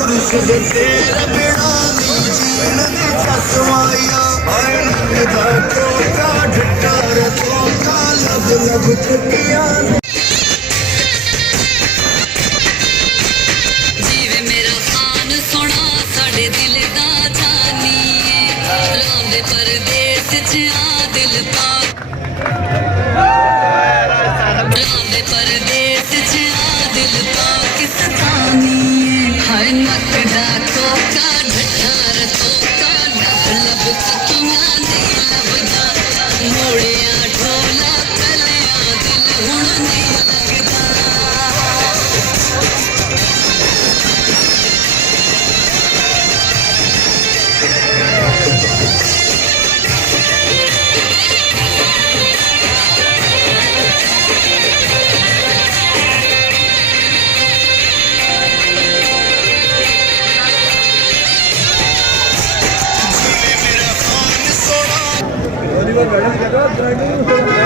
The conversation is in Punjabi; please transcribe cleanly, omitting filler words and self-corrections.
ਮੁਰਸ਼ਿਦ ਤੇਰੇ ਬਿਨਾ ਨੀ ਜੀਣ ਦੀ ਚਸਮਾਇਆ ਹਾਏ ਨੰਦਾ ਕੋਕਾ ਢੱਕਰ ਕੋਕਾ ਲਬ ਲਬ ਚੁੱਕੀਆਂ ਜੀਵੇ ਮੇਰਾ ਖਾਨ ਸੋਣਾ ਸਾਡੇ ਦਿਲ ਦਾ ਜਾਨੀਏ ਲਾਂਦੇ ਪਰਦੇਸ ਚ ਆ ਦਿਲ ਪਾਕ ਲਾਂਦੇ ਪਰਦੇਸ ਚ ਆ ਦਿਲ ਪਾਕਿਸਤਾਨੀਏ ਹਾਏ ਨੱਕਦਾ ਕੋਕਾ ਢੱਠਾਰ ਕੋਕਾ ਲਬ ਲਬ ਚੁੱਕੀਆਂ ਨਹੀਂ ਲੱਭਦਾ ਮੋੜਿਆ ਢੋਲਾ ਕਲਿਆ ਦਿਲ ਹੁਣ ਨਹੀਂ ਲੱਗਦਾ ਉਹਦੀ ਵਾਰ ਗਾਣਾ ਕਹਿੰਦਾ